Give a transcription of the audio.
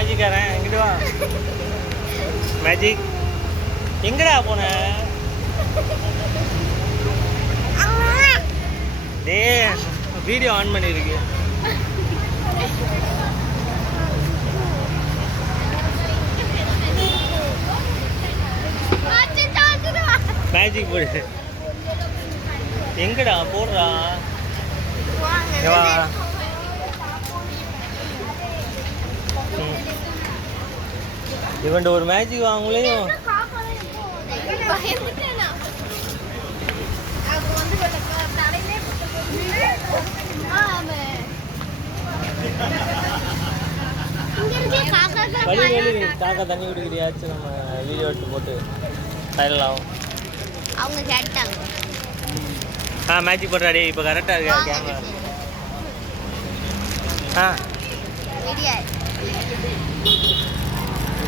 மேஜிக்காரன் எங்கிட்டு வா மேஜிக் எங்கடா போன டேய் வீடியோ ஆன் பண்ணிருக்கு மேஜிக் போடு எங்கடா போடுறா வா இவன்ட ஒரு மேஜிக் வாங்கலையும் காக்கா தண்ணி குடிக்கிறியாச்சும் நம்ம வீடியோ எடுத்து போட்டு வைரல் ஆகும். அவங்க கேட்டாங்க மேஜிக் போடுறாடி இப்போ கரெக்டாக இருக்கா கேமரா ரெடியா